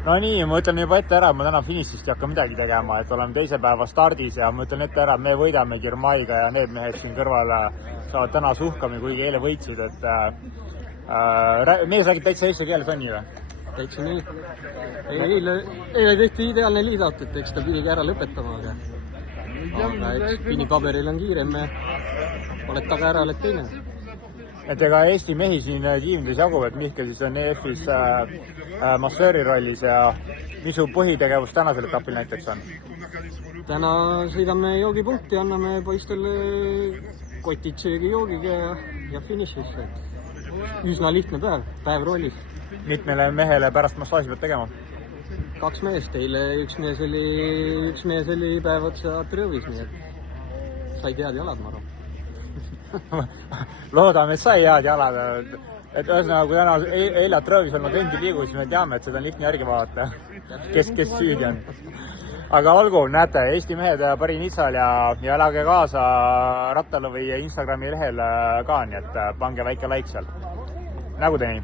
No nii, ma ütlen juba ette ära, ma täna finišist ei hakka midagi tegema, et oleme teise päeva stardis ja ma ütlen ette ära, et me võidame Girmaiga ja need mehed siin kõrval saavad täna suhkami, kuigi eile võitsid, et mees räägib täitsa eesti keeles, on nii või? Täitsa nii. Eile tehti ideaalne liidaut, et eks ta pidigi ära lõpetama, aga pini paberil on kiirem ja oled taga ära, oled teine. Et ega Eesti mehi siin kiivindis jagub, et Mihkel siis on EF-is massööri rollis ja mis su põhitegevus tänasel etapil näiteks on? Täna sõidame joogipunkti, anname poistele kotid söögi joogiga ja finišisse. Üsna lihtne päev rollis. Mitmele mehele pärast massaaži pead tegema? 2 meest, eile üks mees oli päev otsa trõõvis, nii et said head jalad, ma arvan. Loodame, et sai head jalad. Et ühesõnaga, kui täna eile trõõvis olnud vendi liigu, siis me teame, et seda on lihtne järgi vaadata, kes süüdi on. Aga olgu, näete, Eesti mehed pärin Itsal ja elage kaasa Rattalõvi Instagrami lehel ka, nii et pange väike like seal. Nägudeni!